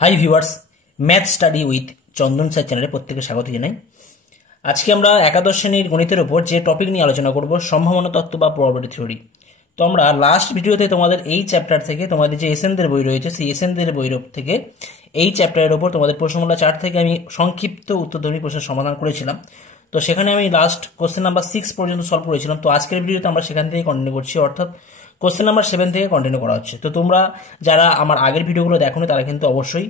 Hi viewers, math study with Chandan sir চ্যানেলে প্রত্যেকে স্বাগত জানাই। আজকে আমরা একাদশ শ্রেণীর গণিতের ওপর যে টপিক নিয়ে আলোচনা করব, সম্ভাবনা তত্ত্ব বা প্রবাবিলিটি থিওরি। তো আমরা লাস্ট ভিডিওতে তোমাদের এই চ্যাপ্টার থেকে, তোমাদের যে এসএনদের বই রয়েছে সেই এসএনদের বই থেকে এই চ্যাপ্টারের ওপর তোমাদের প্রশ্নমালা 4 থেকে আমি সংক্ষিপ্ত উত্তরধর্মী প্রশ্নের সমাধান করেছিলাম। তো সেখানে আমি লাস্ট কোশ্চেন নাম্বার 6 পর্যন্ত সলভ করেছিলাম। তো আজকের ভিডিওতে আমরা সেখান থেকে কন্টিনিউ করছি, অর্থাৎ কোশ্চেন নাম্বার 7 থেকে কন্টিনিউ করা হচ্ছে। তো তোমরা যারা আমার আগের ভিডিওগুলো দেখোনি তারা কিন্তু অবশ্যই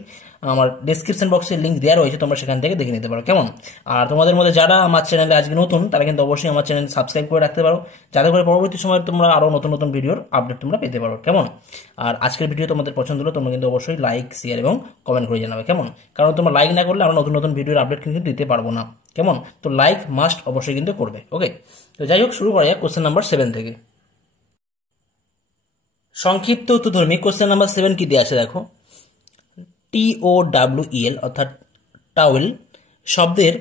আমার ডেসক্রিপশন বক্সে লিঙ্ক দেওয়া রয়েছে, তোমরা সেখান থেকে দেখে নিতে পারো, কেমন? আর তোমাদের মধ্যে যারা আমার চ্যানেলে আজকে নতুন তারা কিন্তু অবশ্যই আমার চ্যানেল সাবস্ক্রাইব করে রাখতে পারো, যাতে করে পরবর্তী সময়ে তোমরা আরও নতুন নতুন ভিডিওর আপডেট তোমরা পেতে পারো, কেমন? আর আজকের ভিডিও তোমাদের পছন্দ হলো তোমরা কিন্তু অবশ্যই লাইক, শেয়ার এবং কমেন্ট করে জানাবে, কেমন? কারণ তোমরা লাইক না করলে আমরা নতুন নতুন ভিডিওর আপডেট কিন্তু দিতে পারবো না, কেমন? তো লাইক মাস্ট অবশ্যই কিন্তু করবে। ওকে, তো যাই হোক, শুরু করা যাক কোশ্চেন নাম্বার 7 থেকে। সংক্ষিপ্ত উত্তরধর্মী কোশ্চেন নাম্বার 7 কি দিয়ে আছে দেখো। TOWEL অর্থাৎ টাওয়েল শব্দের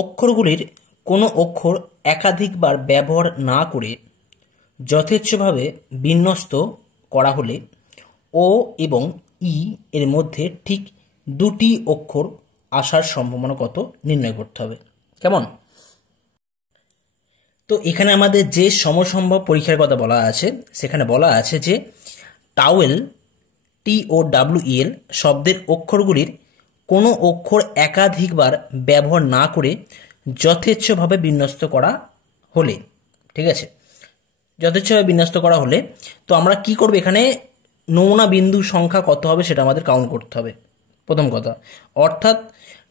অক্ষরগুলির কোনো অক্ষর একাধিকবার ব্যবহার না করে যথেচ্ছভাবে বিন্যস্ত করা হলে ও এবং ই এর মধ্যে ঠিক দুটি অক্ষর আসার সম্ভাবনা কত নির্ণয় করতে হবে, কেমন? তো এখানে আমাদের যে সমসম্ভব পরীক্ষার কথা বলা আছে, সেখানে বলা আছে যে টাওয়েল TOWEL শব্দের অক্ষরগুলির কোনো অক্ষর একাধিকবার ব্যবহার না করে যথেচ্ছভাবে বিন্যস্ত করা হলে, ঠিক আছে, যথেচ্ছভাবে বিন্যস্ত করা হলে তো আমরা কি করব, এখানে নমুনা বিন্দু সংখ্যা কত হবে সেটা আমাদের কাউন্ট করতে হবে, প্রথম কথা। অর্থাৎ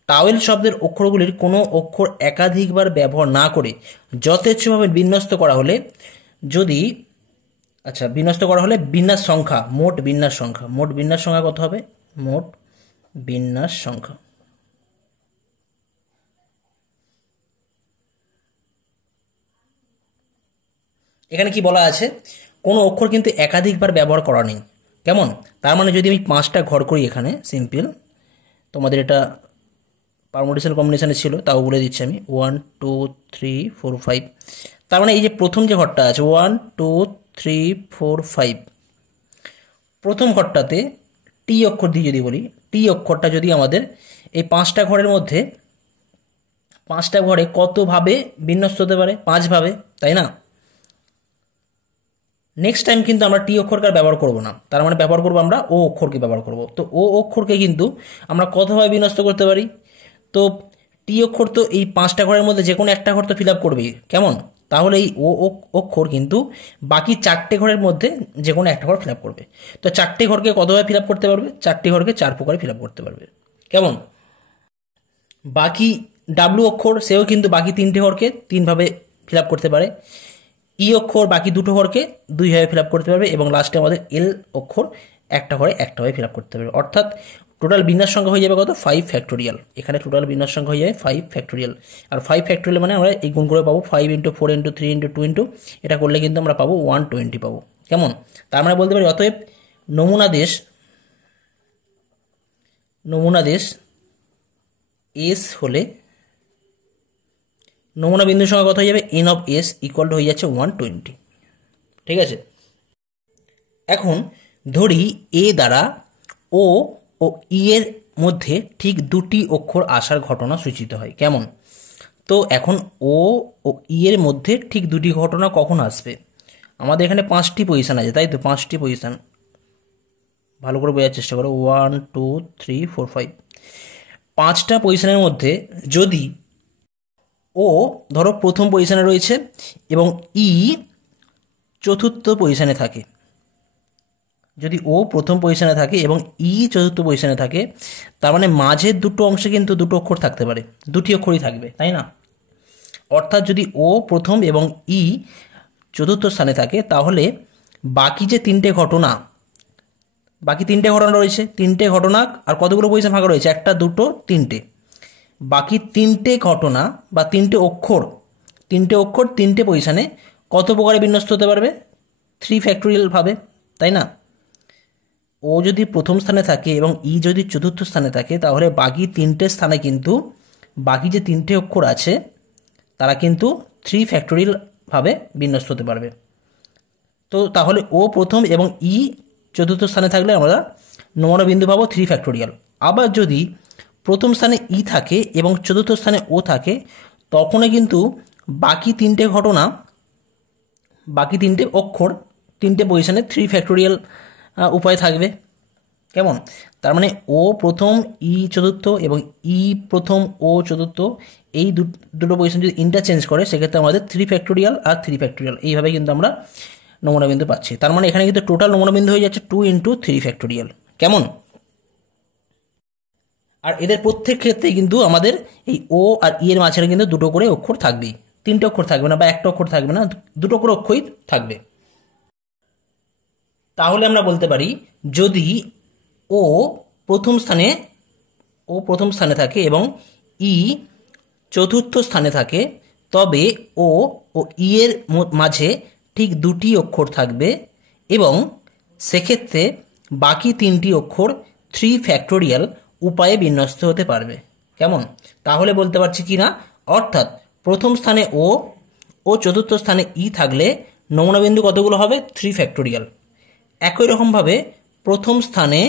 টাওয়েল শব্দের অক্ষরগুলির কোনো অক্ষর একাধিকবার ব্যবহার না করে যথেচ্ছভাবে বিন্যস্ত করা হলে, যদি বিন্যস্ত করা হলে বিন্যাস সংখ্যা, মোট বিন্যাস সংখ্যা কত হবে? মোট বিন্যাস সংখ্যা। এখানে কি বলা আছে, কোনো অক্ষর কিন্তু একাধিকবার ব্যবহার করা নেই, কেমন? তার মানে যদি আমি 5টা ঘর করি এখানে, সিম্পল, তোমাদের এটা পারমুটেশন কম্বিনেশনে ছিল, তাও বলে দিচ্ছি আমি, 1 2 3 4 5। তার মানে এই যে প্রথম যে ঘরটা আছে 1 2 3 4 5, প্রথম ঘরটাতে টি অক্ষর দিয়ে যদি বলি, টি অক্ষরটা যদি আমাদের এই 5টা ঘরের মধ্যে 5টা ঘরে কতভাবে বিন্যস্ত হতে পারে? 5 ভাবে, তাই না? নেক্সট টাইম কিন্তু আমরা টি অক্ষরকে ব্যবহার করব না, তার মানে ব্যবহার করবো আমরা ও অক্ষরকে ব্যবহার করব। তো ও অক্ষরকে কিন্তু আমরা কতভাবে বিন্যস্ত করতে পারি? তো টি অক্ষর তো এই 5টা ঘরের মধ্যে যে কোনো একটা ঘর তো ফিল আপ করবে, কেমন? তাহলে এই ও অক্ষর কিন্তু বাকি 4টে ঘরের মধ্যে যে কোনো একটা ঘর ফিল আপ করবে। তো 4টে ঘরকে কতভাবে ফিল আপ করতে পারবে? 4টে ঘরকে 4 প্রকারে ফিল আপ করতে পারবে, কেমন? বাকি ডাব্লু অক্ষর সেও কিন্তু বাকি 3টে ঘরকে 3ভাবে ফিল আপ করতে পারে। ই অক্ষর বাকি 2টো ঘরকে 2ভাবে ফিল আপ করতে পারবে, এবং লাস্টে আমাদের এল অক্ষর একটা ঘরে একটাভাবে ফিল আপ করতে পারবে। অর্থাৎ টোটাল বিন্যাস সংখ্যা হয়ে যাবে কত? 5 ফ্যাক্টোরিয়াল। এখানে টোটাল বিন্যাস সংখ্যা হয়ে যাবে 5 ফ্যাক্টোরিয়াল। আর 5 ফ্যাক্টোরিয়াল মানে আমরা এই গুণ করে পাবো 5 × 4 × 3 × 2 × এটা করলে কিন্তু আমরা পাবো 120 পাবো, কেমন? তার মানে বলতে পারি অতএব নমুনা দেশ এস হলে নমুনা বিন্দু সংখ্যা কত হয়ে যাবে? n of s equal to হয়ে যাচ্ছে 120, ঠিক আছে? এখন ধরি এ দ্বারা ও ই এর মধ্যে ঠিক দুটি অক্ষর আসার ঘটনা সূচিত হয়, কেমন? তো এখন ও ই এর মধ্যে ঠিক দুটি ঘটনা কখন আসবে? আমাদের এখানে 5টি পজিশন আছে, তাই তো? 5টি পজিশন ভালো করে বোঝার চেষ্টা করো, 1 2 3 4 5। 5টা পজিশনের মধ্যে যদি ও ধরো প্রথম পজিশনে রয়েছে এবং ই চতুর্থ পজিশনে থাকে, যদি ও প্রথম পজিশনে থাকে এবং ই চতুর্থ পজিশনে থাকে, তার মানে মাঝের দুটো অংশে কিন্তু দুটো অক্ষর থাকতে পারে, দুটি অক্ষরই থাকবে, তাই না? অর্থাৎ যদি ও প্রথম এবং ই চতুর্থ স্থানে থাকে, তাহলে বাকি যে 3টে ঘটনা রয়েছে, 3টে ঘটনা আর কতগুলো পজিশন ফাঁকা রয়েছে? 1 2 3টে। বাকি 3টে ঘটনা বা 3টে অক্ষর 3টে পজিশনে কত প্রকারে বিন্যস্ত হতে পারবে? 3 ফ্যাক্টোরিয়াল ভাবে, তাই না? ও যদি প্রথম স্থানে থাকে এবং ই যদি চতুর্থ স্থানে থাকে, তাহলে বাকি 3টে স্থানে কিন্তু বাকি যে 3টে অক্ষর আছে তারা কিন্তু 3 ফ্যাক্টোরিয়াল ভাবে বিন্যস্ত হতে পারবে। তো তাহলে ও প্রথম এবং ই চতুর্থ স্থানে থাকলে আমরা নমুনা বিন্দু পাবো 3 ফ্যাক্টোরিয়াল। আবার যদি প্রথম স্থানে ই থাকে এবং চতুর্থ স্থানে ও থাকে, তখনই কিন্তু বাকি তিনটে ঘটনা, বাকি তিনটে অক্ষর তিনটে পজিশনে 3 ফ্যাক্টোরিয়াল উপায় থাকবে। কেমন? তার মানে ও প্রথম, ই চতুর্থ এবং ই প্রথম, ও চতুর্থ, এই দুটো পজিশন যদি ইন্টারচেঞ্জ করে সেক্ষেত্রে আমাদের 3 ফ্যাক্টোরিয়াল আর 3 ফ্যাক্টোরিয়াল এইভাবে কিন্তু আমরা নমুনা বিন্দু পাচ্ছি। তার মানে এখানে কিন্তু টোটাল নমুনা বিন্দু হয়ে যাচ্ছে 2 × 3 ফ্যাক্টোরিয়াল। কেমন? আর এদের প্রত্যেক ক্ষেত্রেই কিন্তু আমাদের এই ও আর ই এর মাঝখানে কিন্তু দুটো করে অক্ষর থাকবেই, তিনটে অক্ষর থাকবে না বা একটা অক্ষর থাকবে না, দুটো করে অক্ষরই থাকবে। তাহলে আমরা বলতে পারি যদি ও প্রথম স্থানে থাকে এবং ই চতুর্থ স্থানে থাকে, তবে ও ই এর মাঝে ঠিক দুটি অক্ষর থাকবে এবং সেক্ষেত্রে বাকি তিনটি অক্ষর 3 ফ্যাক্টোরিয়াল উপায়ে বিন্যস্ত হতে পারবে। কেমন? তাহলে বলতে পারছি কি না, অর্থাৎ প্রথম স্থানে ও চতুর্থ স্থানে ই থাকলে নমুনা বিন্দু কতগুলো হবে? 3 ফ্যাক্টোরিয়াল। একই রকমভাবে প্রথম স্থানে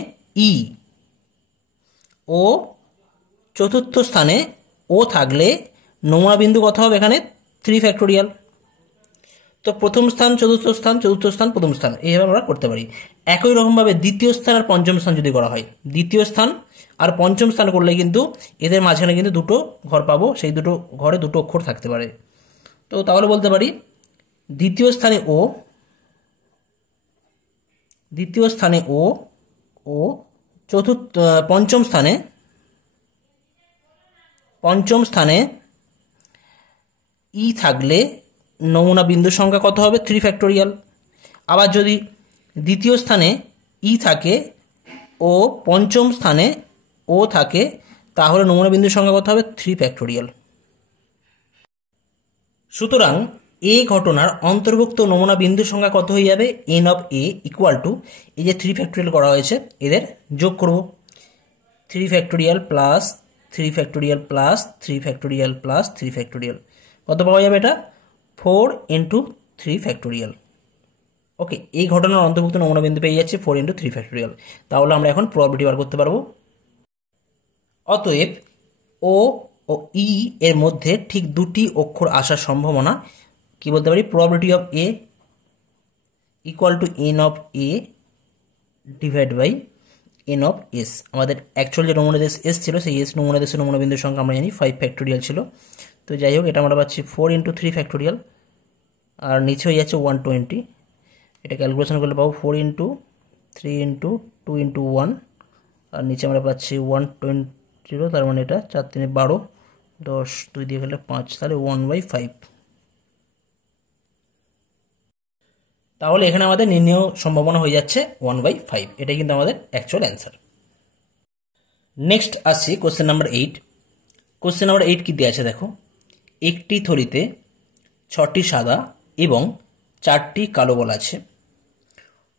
ই ও চতুর্থ স্থানে ও থাকলে নমুনা বিন্দু কত হবে এখানে? 3 ফ্যাক্টোরিয়াল। তো প্রথম স্থান চতুর্থ স্থান, চতুর্থ স্থান প্রথম স্থান, এইভাবে আমরা করতে পারি। একই রকমভাবে দ্বিতীয় স্থান আর পঞ্চম স্থান যদি করা হয়, দ্বিতীয় স্থান আর পঞ্চম স্থান করলে কিন্তু এদের মাঝখানে কিন্তু দুটো ঘর পাবো, সেই দুটো ঘরে দুটো অক্ষর থাকতে পারে। তো তাহলে বলতে পারি দ্বিতীয় স্থানে ও পঞ্চম স্থানে ই থাকলে নমুনা বিন্দুর সংখ্যা কত হবে? 3 ফ্যাক্টোরিয়াল। আবার যদি দ্বিতীয় স্থানে ই থাকে ও পঞ্চম স্থানে ও থাকে, তাহলে নমুনা বিন্দুর সংখ্যা কত হবে? 3 ফ্যাক্টোরিয়াল। সুতরাং এ ঘটনার অন্তর্ভুক্ত নমুনা বিন্দুর সংখ্যা কত হয়ে যাবে? n of a equal two, এই যে 3 ফ্যাক্টোরিয়াল করা হয়েছে এদের যোগ করব, 3 factorial plus 3 factorial plus 3 factorial plus 3 factorial, কত পাওয়া যাবে? এটা 4 × 3 ফ্যাক্টোরিয়াল। ওকে, এই ঘটনার অন্তর্ভুক্ত নমুনা বিন্দু পেয়ে যাচ্ছে 4 × 3 ফ্যাক্টোরিয়াল। তাহলে আমরা এখন প্রবাবিলিটি বার করতে পারবো। অতএব ও ই এর মধ্যে ঠিক দুটি অক্ষর আসার সম্ভাবনা কি বলতে পারি? Probability of A equal to n of A divide by n of S. আমাদের অ্যাকচুয়াল যে নমুনা দেশ এস ছিল, সেই এস নমুনা দেশের নমুনা বিন্দুর সংখ্যা আমরা জানি 5 ফ্যাক্টোরিয়াল ছিল। তো যাই হোক, এটা আমরা পাচ্ছি 4 × 3 ফ্যাক্টোরিয়াল, আর নিচে হয়ে যাচ্ছে 120। এটা ক্যালকুলেশন করলে পাবো 4 × 3 × 2 × 1, আর নিচে আমরা পাচ্ছি 120, তার মানে এটা 4 × 3 = 12, 10 2 দিয়ে গেলে 5, তাহলে 1/5। তাহলে এখানে আমাদের নির্ণয় সম্ভাবনা হয়ে যাচ্ছে 1/5। এটাই কিন্তু আমাদের অ্যাকচুয়াল অ্যান্সার। নেক্সট আসছি কোশ্চেন নাম্বার 8। কোশ্চেন নাম্বার 8 কি দেওয়া আছে দেখো, একটি থলিতে 6টি সাদা এবং 4টি কালো বল আছে।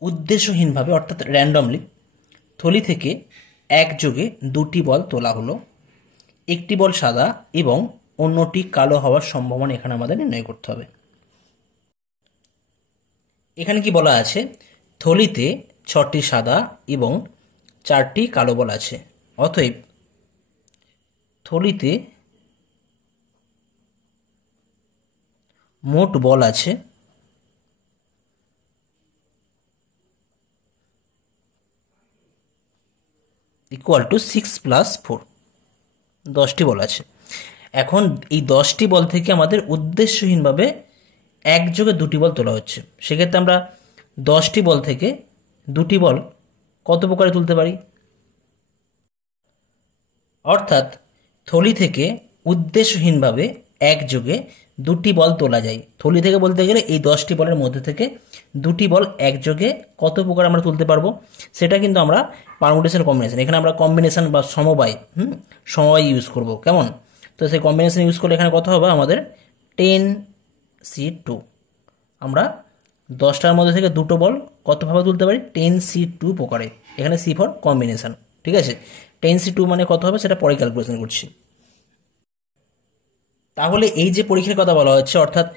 উদ্দেশ্যহীনভাবে অর্থাৎ র্যান্ডমলি থলি থেকে একযোগে 2টি বল তোলা হলো। একটি বল সাদা এবং অন্যটি কালো হওয়ার সম্ভাবনা এখানে আমাদের নির্ণয় করতে হবে। এখানে কি বলা আছে? থলিতে 6টি সাদা এবং 4টি কালো বল আছে। অতএব থলিতে মোট বল আছে ইকুয়াল টু 6 + 4, 10টি বল আছে। এখন এই 10টি বল থেকে আমাদের উদ্দেশ্যহীনভাবে একযোগে 2টি বল তোলা হচ্ছে। সেক্ষেত্রে আমরা 10টি বল থেকে 2টি বল কত প্রকারে তুলতে পারি? অর্থাৎ থলি থেকে উদ্দেশ্যহীনভাবে একযোগে 2টি বল তোলা যায়। থলি থেকে বলতে গেলে এই 10টি বলের মধ্যে থেকে 2টি বল একযোগে কত প্রকার আমরা তুলতে পারবো, সেটা কিন্তু আমরা পারমুটেশন কম্বিনেশন, এখানে আমরা কম্বিনেশন বা সমবায় ইউজ করব। কেমন? তো সেই কম্বিনেশন ইউজ করলে এখানে কত হবে আমাদের? 10c2। আমরা 10টার মধ্যে থেকে 2টো বল কতভাবে তুলতে পারি? 10c2 প্রকারে। এখানে c ফর কম্বিনেশন, ঠিক আছে? 10c2 মানে কত হবে সেটা পরে ক্যালকুলেশন করছি। তাহলে এই যে পরীক্ষার কথা বলা হচ্ছে, অর্থাৎ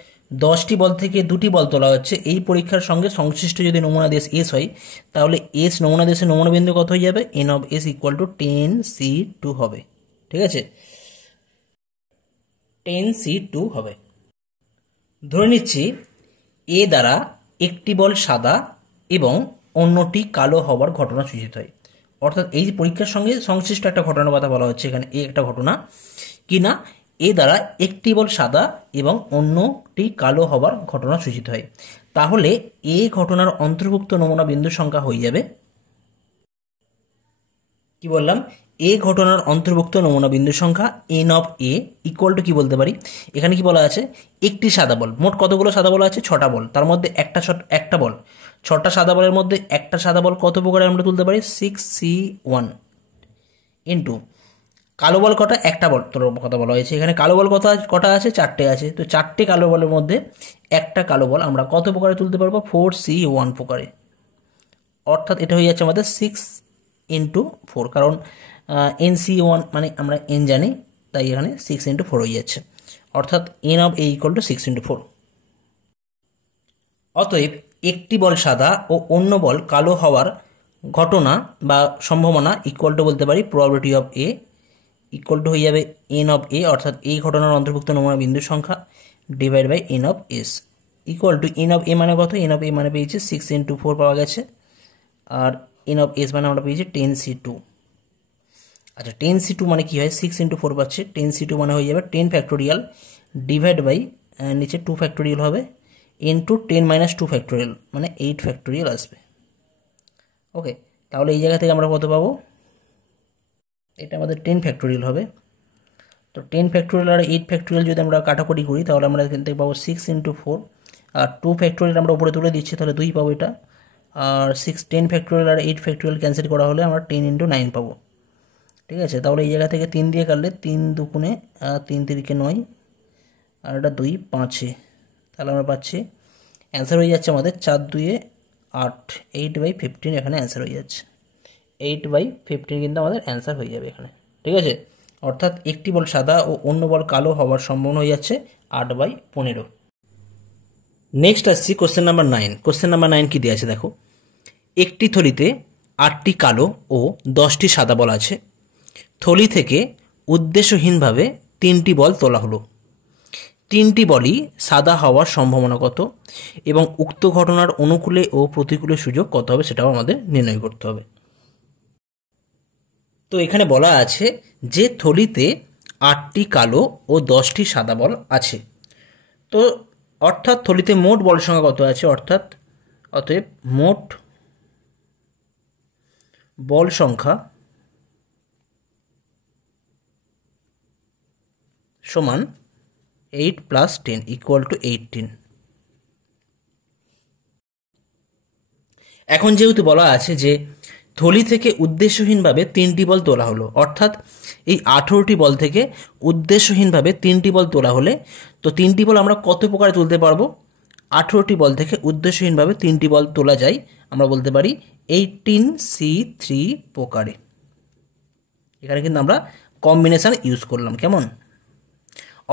10টি বল থেকে 2টি বল তোলা হচ্ছে, এই পরীক্ষার সঙ্গে সংশ্লিষ্ট যদি নমুনা দেশ এস হয়, তাহলে এস নমুনা দেশের নমুনা বিন্দু কত হয়ে যাবে? N of S equal two 10C2 হবে। ঠিক আছে, 10C2 হবে। ধরে নিচ্ছি এ দ্বারা একটি বল সাদা এবং অন্যটি কালো হওয়ার ঘটনা সূচিত হয়। অর্থাৎ এই যে পরীক্ষার সঙ্গে সংশ্লিষ্ট একটা ঘটনার কথা বলা হচ্ছে এখানে, এই একটা ঘটনা কি না, এ দ্বারা একটি বল সাদা এবং অন্যটি কালো হওয়ার ঘটনা সূচিত হয়। তাহলে এই ঘটনার অন্তর্ভুক্ত নমুনা বিন্দু সংখ্যা হয়ে যাবে, কি বললাম, এ ঘটনার অন্তর্ভুক্ত নমুনা বিন্দু সংখ্যা N of A equal two কি বলতে পারি, এখানে কি বলা আছে, একটি সাদা বল, মোট কতগুলো সাদা বল আছে? 6টা বল, তার মধ্যে একটা বল, 6টা সাদা বলের মধ্যে একটা সাদা বল কত প্রকারে আমরা তুলতে পারি? 6C1 ইন্টু কালো বল কটা? একটা বল তোর কথা বলা হয়েছে এখানে, কালো বল কটা আছে? 4টে আছে। তো 4টে কালো বলের মধ্যে একটা কালো বল আমরা কত প্রকারে তুলতে পারবো? 4C1 প্রকারে। অর্থাৎ এটা হয়ে যাচ্ছে আমাদের 6x4, কারণ NC1 মানে আমরা n জানি, তাই এখানে 6x4 হয়ে যাচ্ছে। অর্থাৎ n of a equal two 6x4। অতএব একটি বল সাদা ও অন্য বল কালো হওয়ার ঘটনা বা সম্ভাবনা ইকুয়াল টু বলতে পারি probability of A equal to হয়ে যাবে এন অফ এ, অর্থাৎ এই ঘটনার অন্তর্ভুক্ত নমুনা বিন্দুর সংখ্যা divide by N of S equal to N of A মানে কত? এন অফ এ মানে পেয়েছি 6x4 পাওয়া গেছে, আর এন অফ এস মানে আমরা পেয়েছি 10C2। আচ্ছা 10C2 মানে কি হয়? 6x4 পাচ্ছে, 10C2 মানে হয়ে যাবে 10 ফ্যাক্টোরিয়াল ডিভাইড বাই নিচে 2 ফ্যাক্টোরিয়াল হবে ইন্টু 10 - 2 ফ্যাক্টোরিয়াল মানে 8 ফ্যাক্টোরিয়াল আসবে। ওকে, তাহলে এই জায়গা থেকে আমরা কত পাবো? এটা আমাদের 10 ফ্যাক্টোরিয়াল হবে। তো 10 ফ্যাক্টোরিয়াল আর 8 ফ্যাক্টোরিয়াল যদি আমরা কাটাকুটি করি তাহলে আমরা এখান থেকে পাবো 6x4, আর 2 ফ্যাক্টোরিয়াল আমরা উপরে তুলে দিচ্ছি তাহলে 2 পাবো এটা, আর 10 ফ্যাক্টোরিয়াল আর 8 ফ্যাক্টোরিয়াল ক্যান্সেল করা হলে আমরা 10x9 পাবো। ঠিক আছে, তাহলে এই জায়গা থেকে 3 দিয়ে কাটলে 3 দুগুণে 3 3 9, আর এটা 2 5, তাহলে আমরা পাচ্ছি অ্যান্সার হয়ে যাচ্ছে আমাদের 4 2 8, 8/15 এখানে অ্যান্সার হয়ে যাচ্ছে। 8/15 কিন্তু আমাদের অ্যান্সার হয়ে যাবে এখানে। ঠিক আছে, অর্থাৎ একটি বল সাদা ও অন্য বল কালো হওয়ার সম্ভাবনা হয়ে যাচ্ছে 8/15। নেক্সট আসছি কোশ্চেন নাম্বার 9। কোশ্চেন নাম্বার 9 কি দেওয়া আছে দেখো, একটি থলিতে 8টি কালো ও 10টি সাদা বল আছে। থলি থেকে উদ্দেশ্যহীনভাবে 3টি বল তোলা হলো। 3টি বলই সাদা হওয়ার সম্ভাবনা কত এবং উক্ত ঘটনার অনুকূলে ও প্রতিকূলে সুযোগ কত হবে সেটাও আমাদের নির্ণয় করতে হবে। তো এখানে বলা আছে যে থলিতে 8টি কালো ও 10টি সাদা বল আছে। তো অর্থাৎ থলিতে মোট বল সংখ্যা কত আছে, অতএব মোট বল সংখ্যা সমান 8 + 10 ইকুয়াল টু 18। এখন যেহেতু বলা আছে যে থলি থেকে উদ্দেশ্যহীনভাবে 3টি বল তোলা হলো, অর্থাৎ এই 18টি বল থেকে উদ্দেশ্যহীনভাবে 3টি বল তোলা হলে তো 3টি বল আমরা কত প্রকারে তুলতে পারবো? 18টি বল থেকে উদ্দেশ্যহীনভাবে 3টি বল তোলা যায়, আমরা বলতে পারি 18C3 প্রকারে। এখানে কিন্তু আমরা কম্বিনেশন ইউজ করলাম, কেমন?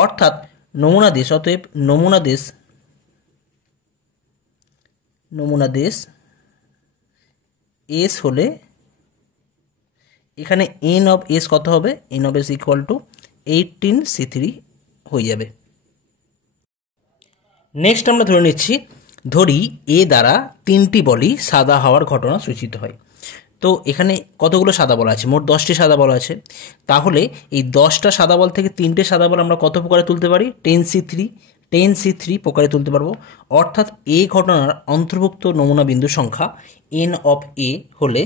অর্থাৎ নমুনা দেশ, অতএব নমুনা দেশ এস হলে এখানে এন অফ এস কত হবে? N of S equal two 18C3 হয়ে যাবে। নেক্সট আমরা ধরে নিচ্ছি, ধরি এ দ্বারা 3টি বলই সাদা হওয়ার ঘটনা সূচিত হয়। তো এখানে কতগুলো সাদা বল আছে? মোট 10টি সাদা বল আছে। তাহলে এই 10টা সাদা বল থেকে 3টে সাদা বল আমরা কত প্রকারে তুলতে পারি? 10C3 প্রকারে তুলতে পারবো। অর্থাৎ এই ঘটনার অন্তর্ভুক্ত নমুনা বিন্দু সংখ্যা এন অফ এ হলে,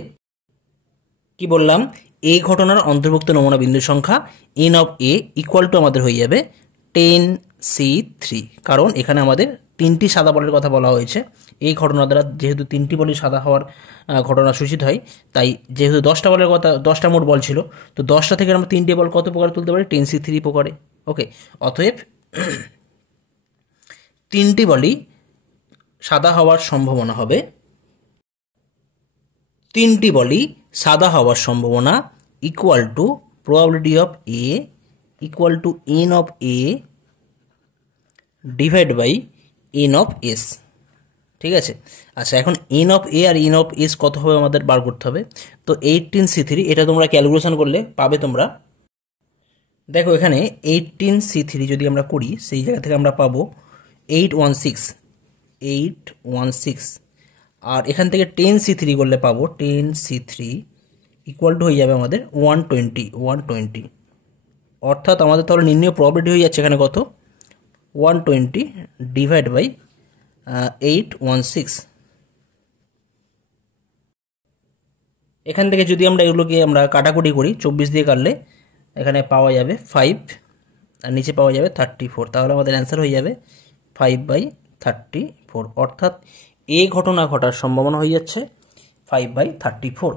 কি বললাম, এই ঘটনার অন্তর্ভুক্ত নমুনা বিন্দু সংখ্যা N of A equal two আমাদের হয়ে যাবে 10C3, কারণ এখানে আমাদের 3টি সাদা বলের কথা বলা হয়েছে। এই ঘটনা দ্বারা যেহেতু 3টি বলই সাদা হওয়ার ঘটনা সূচিত হয়, তাই যেহেতু 10টা বলের কথা, 10টা মোট বল ছিল, তো 10টা থেকে আমরা 3টে বল কত প্রকারে তুলতে পারি? 10C3 প্রকারে। ওকে, অতএব 3টি বলই সাদা হওয়ার সম্ভাবনা হবে, 3টি বলই সাদা হওয়ার সম্ভাবনা equal to probability of A equal to N of A divide by N of S. ঠিক আছে, আচ্ছা এখন এন অফ এ আর এন অফ এস কত হবে আমাদের বার করতে হবে। তো 18C3 এটা তোমরা ক্যালকুলেশন করলে পাবে তোমরা, দেখো এখানে 18C3 যদি আমরা করি সেই জায়গা থেকে আমরা পাবো 816, আর এখান থেকে 10C3 করলে পাবো 10C3 ইকুয়াল টু হয়ে যাবে আমাদের 120, অর্থাৎ আমাদের তাহলে নির্ণয় প্রবাবিলিটি হয়ে যাচ্ছে এখানে কত, 120 ডিভাইড বাই 816। এখান থেকে যদি আমরা এগুলোকে আমরা কাটাকুটি করি, 24 দিয়ে কাটলে এখানে পাওয়া যাবে 5 আর নিচে পাওয়া যাবে 34, তাহলে আমাদের অ্যান্সার হয়ে যাবে 5/34, অর্থাৎ এ ঘটনা ঘটার সম্ভাবনা হয়ে যাচ্ছে 5/34।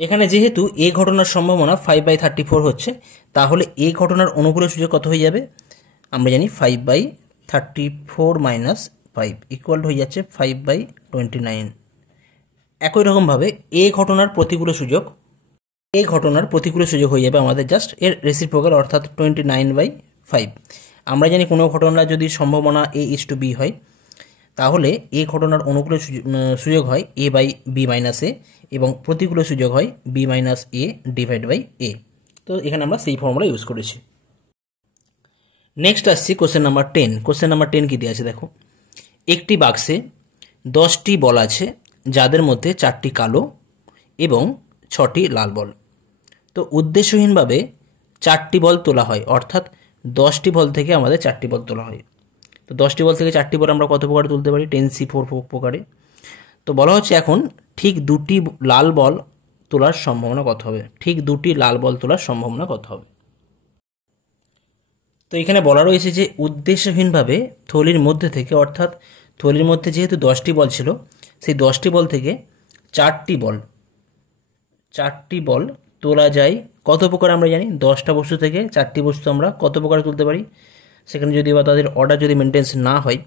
এখানে যেহেতু এ ঘটনার সম্ভাবনা 5/34 হচ্ছে, তাহলে এ ঘটনার অনুকূলে সূচক কত হয়ে যাবে, আমরা জানি 5/34 মাইনাস 5 ইকুয়াল হয়ে যাচ্ছে 5/29। একই রকমভাবে এ ঘটনার প্রতিকূল সূচক হয়ে যাবে আমাদের জাস্ট এর রেসিপ্রোকাল, অর্থাৎ 29/5। আমরা জানি কোনো ঘটনার যদি সম্ভাবনা A:B হয়, তাহলে এ ঘটনার অনুকূল সূচক হয় A/B-A এবং প্রতিকূল সূচক হয় B-A ডিভাইড বাই A। তো এখানে আমরা সেই ফর্মুলা ইউজ করেছি। নেক্সট আসছি কোশ্চেন নাম্বার 10। কোশ্চেন নাম্বার 10 কি দিয়ে আছে দেখো, একটি বাক্সে 10টি বল আছে যাদের মধ্যে 4টি কালো এবং 6টি লাল বল। তো উদ্দেশ্যহীনভাবে 4টি বল তোলা হয়, অর্থাৎ 10টি বল থেকে আমাদের 4টি বল তোলা হয়। তো 10টি বল থেকে 4টি বল আমরা কত প্রকারে তুলতে পারি, 10C4 প্রকারে। তো বলা হচ্ছে এখন ঠিক 2টি লাল বল তোলার সম্ভাবনা কত হবে, তো এখানে বলা রয়েছে যে উদ্দেশ্যহীনভাবে থলির মধ্যে থেকে, অর্থাৎ থলির মধ্যে যেহেতু 10টি বল ছিল, সেই 10টি বল থেকে 4টি বল তোলা যায় কত প্রকার আমরা জানি, 10টা বস্তু থেকে 4টি বস্তু আমরা কত প্রকারে তুলতে পারি। সেখানে যদি বা তাদের অর্ডার যদি মেনটেন্স না হয়,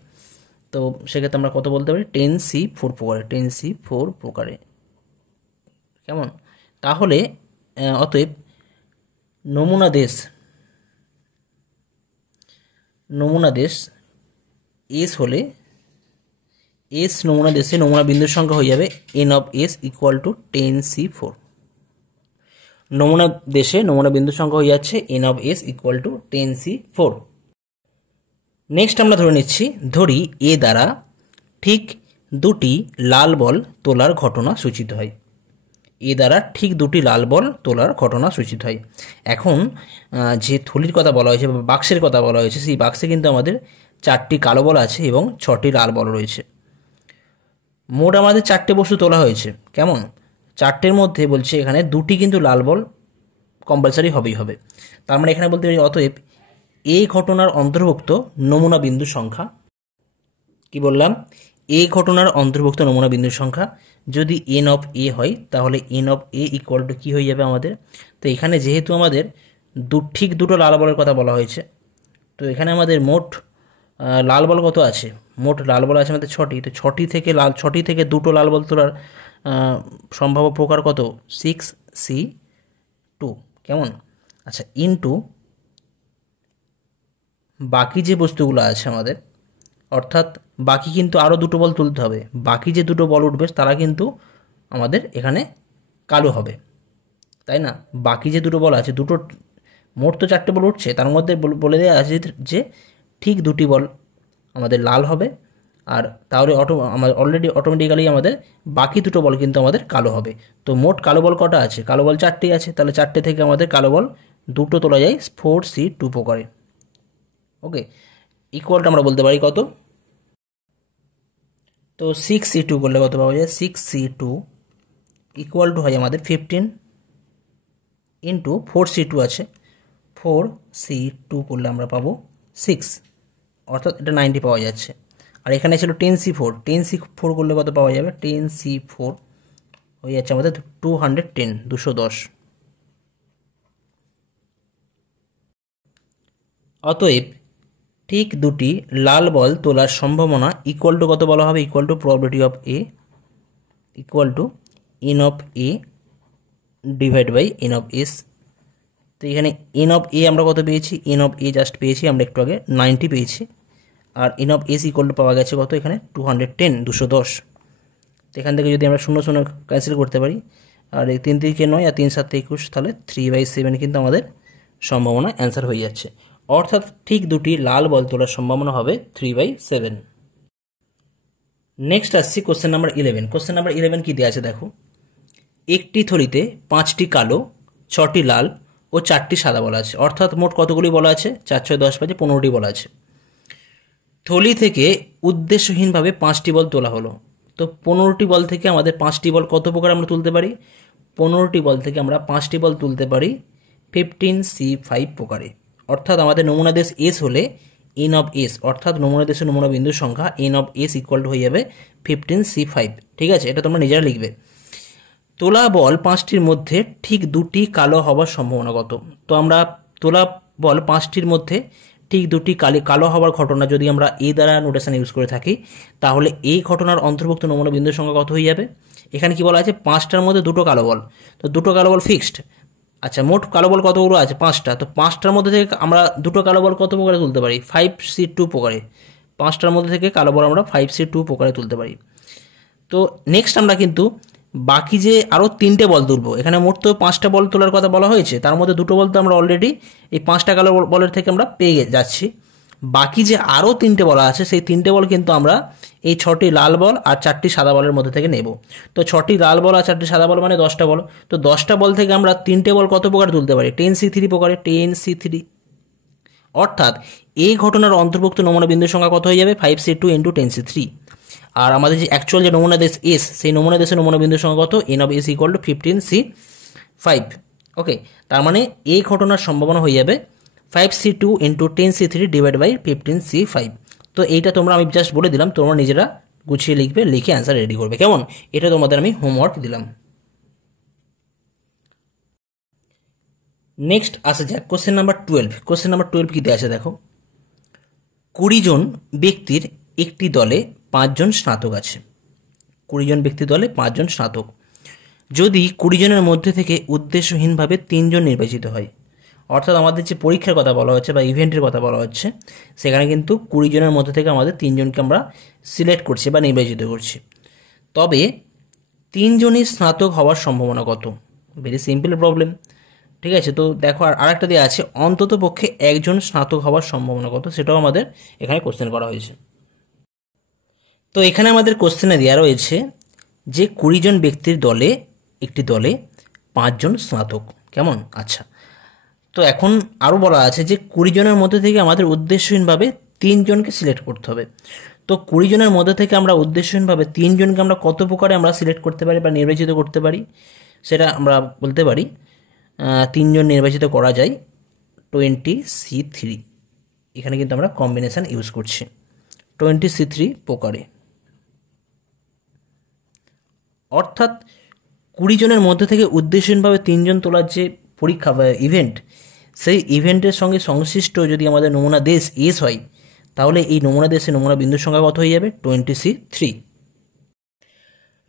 তো সেক্ষেত্রে আমরা কত বলতে পারি, 10C4 প্রকারে। কেমন, তাহলে অতএব নমুনা দেশ এস হলে নমুনা দেশে নমুনা বিন্দুর সংখ্যা হয়ে যাবে N of S equal to 10C4। নমুনা দেশে নমুনা বিন্দুর সংখ্যা হয়ে যাচ্ছে N of S equal to 10C4। Next আমরা ধরি এ দ্বারা ঠিক 2টি লাল বল তোলার ঘটনা সূচিত হয়। এখন যে থলির কথা বলা হয়েছে বা বাক্সের কথা বলা হয়েছে, সেই বাক্সে কিন্তু আমাদের 4টি কালো বল আছে এবং 6টি লাল বল রয়েছে। মোট আমাদের 4টে বস্তু তোলা হয়েছে, কেমন, 4টের মধ্যে বলছে এখানে 2টি কিন্তু লাল বল কম্পালসারি হবে। তার মানে এখানে বলতে পারি অতএব এই ঘটনার অন্তর্ভুক্ত নমুনা বিন্দুর সংখ্যা, কি বললাম, এই ঘটনার অন্তর্ভুক্ত নমুনা বিন্দুর সংখ্যা যদি N অফ A হয়, তাহলে N of A equal to কী হয়ে যাবে আমাদের। তো এখানে যেহেতু আমাদের ঠিক দুটো লাল বলের কথা বলা হয়েছে, তো এখানে আমাদের মোট লাল বল কত আছে, মোট লাল বল আছে আমাদের 6টি। তো 6টি থেকে দুটো লাল বল তোলার সম্ভাব্য প্রকার কত, 6C2। কেমন, আচ্ছা, ইনটু বাকি যে বস্তুগুলো আছে আমাদের, অর্থাৎ বাকি কিন্তু আরও দুটো বল তুলতে হবে, বাকি যে দুটো বল উঠবে তারা কিন্তু আমাদের এখানে কালো হবে, তাই না। বাকি যে দুটো বল আছে, মোট তো 4টে বল উঠছে, তার মধ্যে বলে দেওয়া আছে যে ঠিক 2টি বল আমাদের লাল হবে, আর তাহলে অলরেডি অটোমেটিক্যালি আমাদের বাকি দুটো বল কিন্তু আমাদের কালো হবে। তো মোট কালো বল কটা আছে, কালো বল 4টি আছে, তাহলে 4টে থেকে আমাদের কালো বল 2টো তোলা যায় 4C2 প্রকারে। ওকে, ইকুয়ালটা আমরা বলতে পারি কত, তো 6C2 করলে কত পাওয়া যায়, 6C2 ইকুয়াল টু হয় আমাদের 15 ইন্টু 4C2 আছে, 4C2 করলে আমরা পাবো 6, অর্থাৎ এটা 90 পাওয়া যাচ্ছে। আর এখানে ছিল 10C4 করলে কত পাওয়া যাবে, 10C4 হয়ে যাচ্ছে আমাদের 210। অতএব ঠিক 2টি লাল বল তোলার সম্ভাবনা ইকুয়াল টু কত বলা হবে, equal to probability of A equal to N of A divide by N of S। তো এখানে N অফ A আমরা কত পেয়েছি, N অফ A জাস্ট পেয়েছি আমরা একটু আগে 90 পেয়েছি, আর N of S equal to পাওয়া গেছে কত এখানে 210 210। তো এখান থেকে যদি আমরা 0 0 ক্যান্সেল করতে পারি, আর এই 3 3 9 আর 3 7 21, তাহলে 3/7 কিন্তু আমাদের সম্ভাবনা অ্যান্সার হয়ে যাচ্ছে। অর্থাৎ ঠিক দুটি লাল বল তোলার সম্ভাবনা হবে 3/7। নেক্সট আসছি কোশ্চেন নাম্বার 11। কোশ্চেন নাম্বার 11 কি দেওয়া আছে দেখো, একটি থলিতে 5টি কালো, 6টি লাল ও 4টি সাদা বল আছে। অর্থাৎ মোট কতগুলি বলা আছে, 4 6 10 5 15টি বলা আছে। থলি থেকে উদ্দেশ্যহীনভাবে 5টি বল তোলা হলো। তো 15টি বল থেকে আমাদের 5টি বল কত প্রকার আমরা তুলতে পারি, 15টি বল থেকে আমরা 5টি বল তুলতে পারি 15C5 প্রকারে। অর্থাৎ আমাদের নমুনা দেশ এস হলে এন অফ এস, অর্থাৎ নমুনা দেশের নমুনা বিন্দুর সংখ্যা N of S equal to হয়ে যাবে 15C5। ঠিক আছে, এটা তোমরা নিজেরা লিখবে। তোলা বল 5টির মধ্যে ঠিক 2টি কালো হওয়ার সম্ভাবনা কত। তো আমরা তোলা বল 5টির মধ্যে ঠিক 2টি কালো হওয়ার ঘটনা যদি আমরা এ দ্বারা নোটেশন ইউজ করে থাকি, তাহলে এই ঘটনার অন্তর্ভুক্ত নমুনা বিন্দুর সংখ্যা কত হয়ে যাবে। এখানে কি বলা আছে, 5টার মধ্যে 2টো কালো বল, তো 2টো কালো বল ফিক্সড। আচ্ছা, মোট কালো বল কতগুলো আছে, 5টা। তো 5টার মধ্যে থেকে আমরা 2টো কালো বল কত প্রকারে তুলতে পারি, 5C2 প্রকারে। 5টার মধ্যে থেকে কালো বল আমরা 5C2 প্রকারে তুলতে পারি। তো নেক্সট আমরা কিন্তু বাকি যে আরও 3টে বল তুলবো, এখানে মোট তো 5টা বল তোলার কথা বলা হয়েছে, তার মধ্যে 2টো বল তো আমরা অলরেডি এই 5টা কালো বলের থেকে আমরা পেয়ে যাচ্ছি। বাকি যে আরও 3টে বল আছে, সেই 3টে বল কিন্তু আমরা এই 6টি লাল বল আর 4টি সাদা বলের মধ্যে থেকে নেব। তো 6টি লাল বল আর 4টি সাদা বল মানে 10টা বল। তো 10টা বল থেকে আমরা 3টে বল কত প্রকার তুলতে পারি, 10C3 প্রকারে, 10C3। অর্থাৎ এই ঘটনার অন্তর্ভুক্ত নমুনা বিন্দুর সংখ্যা কত হয়ে যাবে, 5C2 × 10C3। আর আমাদের যে অ্যাকচুয়াল যে নমুনা দেশ এস, সেই নমুনা দেশের নমুনা বিন্দুর সংখ্যা কত, N of S equal two 15C5। ওকে, তার মানে এই ঘটনার সম্ভাবনা হয়ে যাবে 5C2 × 10C3 divide by 15C5। তো এইটা তোমরা, আমি জাস্ট বলে দিলাম, তোমরা নিজেরা গুছিয়ে লিখবে, লিখে অ্যান্সার রেডি করবে। কেমন, এটা তোমাদের আমি হোমওয়ার্ক দিলাম। নেক্সট আসা যাক কোশ্চেন নাম্বার 12। কোশ্চেন নাম্বার 12 কী দেওয়া আছে দেখো, 20 জন ব্যক্তির একটি দলে 5 জন স্নাতক আছে। 20 জন ব্যক্তির দলে 5 জন স্নাতক। যদি 20 জনের মধ্যে থেকে উদ্দেশ্যহীনভাবে 3 জন নির্বাচিত হয়, অর্থাৎ আমাদের যে পরীক্ষার কথা বলা হচ্ছে বা ইভেন্টের কথা বলা হচ্ছে, সেখানে কিন্তু 20 জনের মধ্যে থেকে আমাদের 3 জনকে আমরা সিলেক্ট করছি বা নির্বাচিত করছি। তবে 3 জনই স্নাতক হওয়ার সম্ভাবনা কত। Very simple problem. ঠিক আছে, তো দেখো আর একটা দেওয়া আছে, অন্তত পক্ষে একজন স্নাতক হওয়ার সম্ভাবনা কত, সেটাও আমাদের এখানে কোশ্চেন করা হয়েছে। তো এখানে আমাদের কোশ্চেনে দেওয়া রয়েছে যে 20 জন ব্যক্তির দলে, একটি দলে 5 জন স্নাতক। কেমন, আচ্ছা। তো এখন আরও বলা আছে যে 20 জনের মধ্যে থেকে আমাদের উদ্দেশ্যহীনভাবে 3 জনকে সিলেক্ট করতে হবে। তো 20 জনের মধ্যে থেকে আমরা উদ্দেশ্যহীনভাবে 3 জনকে আমরা কত প্রকারে আমরা সিলেক্ট করতে পারি বা নির্বাচিত করতে পারি, সেটা আমরা বলতে পারি 3 জন নির্বাচিত করা যায় 20C3। এখানে কিন্তু আমরা কম্বিনেশান ইউজ করছি 20C3 প্রকারে। অর্থাৎ 20 জনের মধ্যে থেকে উদ্দেশ্যহীনভাবে 3 জন তোলার যে পরীক্ষা বা ইভেন্ট, সেই ইভেন্টের সঙ্গে সংশ্লিষ্ট যদি আমাদের নমুনা দেশ এস হয়, তাহলে এই নমুনা দেশের নমুনা বিন্দুর সংখ্যা কত হয়ে যাবে, 20C3।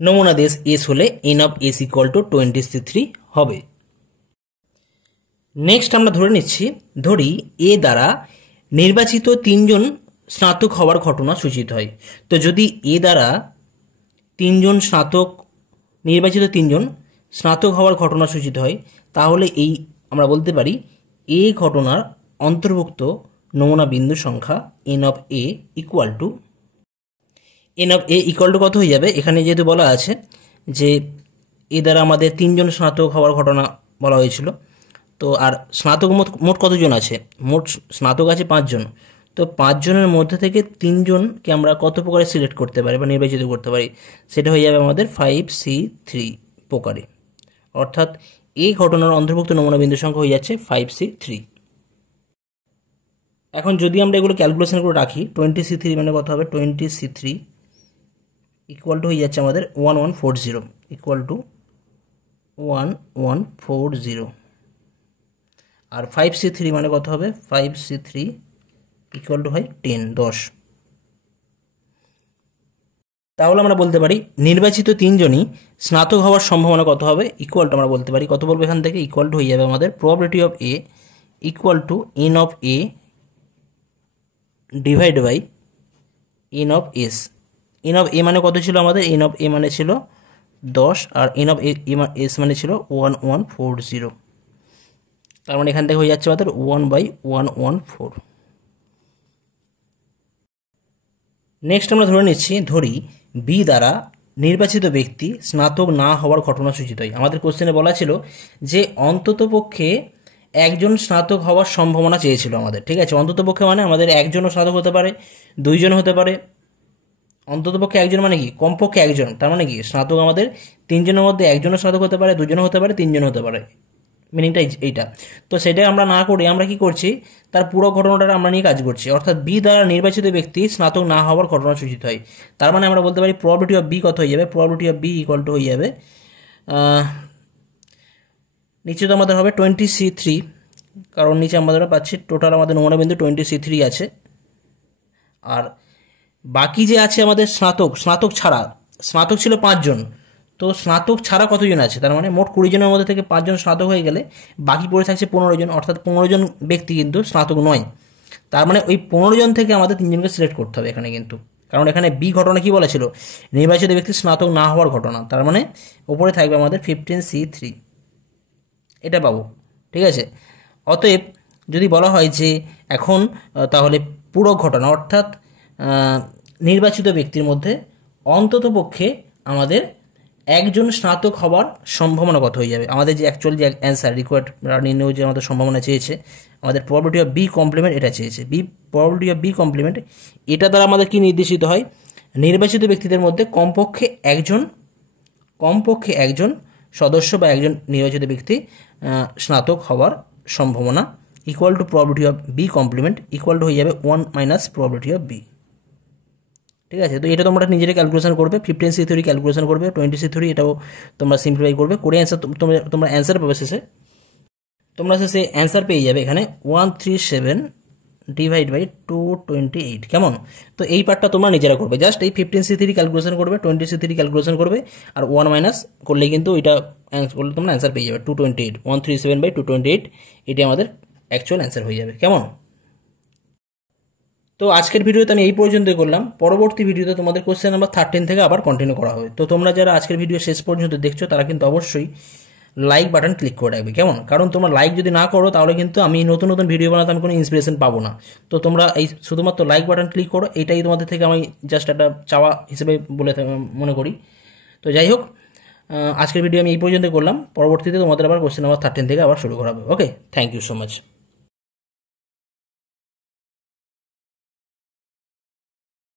নমুনা দেশ এস হলে N of S equal two 20C3 হবে। নেক্সট আমরা ধরে নিচ্ছি, ধরি এ দ্বারা নির্বাচিত 3 জন স্নাতক হওয়ার ঘটনা সূচিত হয়। তো যদি এ দ্বারা 3 জন স্নাতক, নির্বাচিত 3 জন স্নাতক হওয়ার ঘটনা সূচিত হয়, তাহলে এই আমরা বলতে পারি এই ঘটনার অন্তর্ভুক্ত নমুনা বিন্দুর সংখ্যা N of A equal two কত হয়ে যাবে। এখানে যেহেতু বলা আছে যে এ দ্বারা আমাদের 3 জন স্নাতক হওয়ার ঘটনা বলা হয়েছিল, তো আর স্নাতক মোট কতজন আছে, মোট স্নাতক আছে 5 জন। তো 5 জনের মধ্যে থেকে 3 জনকে আমরা কত প্রকারে সিলেক্ট করতে পারি বা নির্বাচিত করতে পারি, সেটা হয়ে যাবে আমাদের 5C3 প্রকারে। অর্থাৎ এই ঘটনার অন্তর্ভুক্ত নমুনা বিন্দুর সংখ্যা হয়ে যাচ্ছে 5C3। এখন যদি আমরা এগুলো ক্যালকুলেশন করে রাখি, 20C3 মানে কত হবে, 20C3 ইকুয়াল টু হয়ে যাচ্ছে আমাদের 1140 ইকুয়াল টু 1140। আর 5C3 মানে কত হবে, 5C3 ইকুয়াল টু হয় 10। তাহলে আমরা বলতে পারি নির্বাচিত 3 জনই স্নাতক হওয়ার সম্ভাবনা কত হবে, ইকুয়াল টু আমরা বলতে পারি কত বলবো এখান থেকে, ইকুয়াল টু হয়ে যাবে আমাদের probability of A equal to N of A divide by N of S. N of A মানে কত ছিল আমাদের? এন অফ এ মানে ছিল 10 আর এন অফ এস মানে ছিল 1140। তার মানে এখান থেকে হয়ে যাচ্ছে আমাদের 1/114। নেক্সট আমরা ধরি বি দ্বারা নির্বাচিত ব্যক্তি স্নাতক না হওয়ার ঘটনা সূচিত হয়। আমাদের কোশ্চেনে বলা ছিল যে অন্ততপক্ষে একজন স্নাতক হওয়ার সম্ভাবনা চেয়েছিল আমাদের, ঠিক আছে? অন্ততপক্ষে মানে আমাদের একজনও স্নাতক হতে পারে, দুইজন হতে পারে। অন্ততপক্ষে একজন মানে কি? কমপক্ষে একজন। তার মানে কি স্নাতক আমাদের তিনজনের মধ্যে একজনও স্নাতক হতে পারে, দুজনও হতে পারে, তিনজন হতে পারে। মিনিংটা এইটা। তো সেটাই আমরা না করে আমরা কি করছি, তার পুরো ঘটনাটা আমরা নিয়ে কাজ করছি। অর্থাৎ বি দ্বারা নির্বাচিত ব্যক্তি স্নাতক না হওয়ার ঘটনা সূচিত হয়। তার মানে আমরা বলতে পারি প্রবাবিলিটি অফ বি কত হয়ে যাবে? Probability of B equal to হয়ে যাবে নিচে তো আমাদের হবে 20C3, কারণ নিচে আমাদের পাচ্ছি টোটাল আমাদের নমুনা বিন্দু 20C3 আছে। আর বাকি যে আছে আমাদের স্নাতক ছাড়া, স্নাতক ছিল 5 জন, তো স্নাতক ছাড়া কতজন আছে? তার মানে মোট 20 জনের মধ্যে থেকে 5 জন স্নাতক হয়ে গেলে বাকি পড়ে থাকছে 15 জন, অর্থাৎ 15 জন ব্যক্তি কিন্তু স্নাতক নয়। তার মানে ওই 15 জন থেকে আমাদের 3 জনকে সিলেক্ট করতে হবে এখানে কিন্তু, কারণ এখানে বি ঘটনা কি বলেছিল? নির্বাচিত ব্যক্তি স্নাতক না হওয়ার ঘটনা। তার মানে ওপরে থাকবে আমাদের 15C3, এটা পাবো, ঠিক আছে? অতএব যদি বলা হয় যে এখন তাহলে পুরো ঘটনা অর্থাৎ নির্বাচিত ব্যক্তির মধ্যে অন্ততপক্ষে আমাদের একজন স্নাতক হওয়ার সম্ভাবনা কত হয়ে যাবে? আমাদের যে অ্যাকচুয়াল যে অ্যান্সার রিকোয়ার্ড নির্ণয় যে আমাদের সম্ভাবনা চেয়েছে, আমাদের প্রবাবিলিটি অফ বি কমপ্লিমেন্ট এটা চেয়েছে। প্রবাবিলিটি অফ বি কমপ্লিমেন্ট এটা দ্বারা আমাদের কি নির্দেশিত হয়? নির্বাচিত ব্যক্তিদের মধ্যে কমপক্ষে একজন সদস্য বা একজন নির্বাচিত ব্যক্তি স্নাতক হওয়ার সম্ভাবনা equal to probability of B complement equal to হয়ে যাবে 1 মাইনাস প্রবাবিলিটি অফ বি, ঠিক আছে? তো এটা তোমরা নিজেরা ক্যালকুলেশন করবে, 15C3 ক্যালকুলেশন করবে, 20C3 এটাও তোমরা সিম্পলিফাই করবে করে অ্যান্সার তোমরা অ্যান্সার পাবে শেষে। তোমরা শেষে অ্যান্সার পেয়ে যাবে এখানে 137 ডিভাইড বাই 228। কেমন? তো এই পার্টটা তোমরা নিজেরা করবে, জাস্ট এই 15C3 ক্যালকুলেশন করবে, 20C3 ক্যালকুলেশন করবে, আর 1 মাইনাস করলেই কিন্তু এটা করলে তোমরা অ্যান্সার পেয়ে যাবে 228। 137/228 এটি আমাদের অ্যাকচুয়াল অ্যান্সার হয়ে যাবে। কেমন? তো আজকের ভিডিওতে আমি এই পর্যন্তই করলাম। পরবর্তী ভিডিওতে তোমাদের কোশ্চেন নাম্বার 13 থেকে আবার কন্টিনিউ করা হবে। তো তোমরা যারা আজকের ভিডিও শেষ পর্যন্ত দেখছো তারা কিন্তু অবশ্যই লাইক বাটন ক্লিক করে রাখবে। কেমন? কারণ তোমরা লাইক যদি না করো তাহলে কিন্তু আমি নতুন নতুন ভিডিও বানাতে আমি কোনো ইন্সপিরেশন পাবো না। তো তোমরা এই শুধুমাত্র লাইক বাটন ক্লিক করো, এটাই তোমাদের থেকে আমি জাস্ট একটা চাওয়া হিসেবে মনে করি। তো যাই হোক, আজকের ভিডিও আমি এই পর্যন্ত করলাম। পরবর্তীতে তোমাদের আবার কোশ্চেন নাম্বার 13 থেকে আবার শুরু করা হবে। ওকে, থ্যাংক ইউ সো মাচ।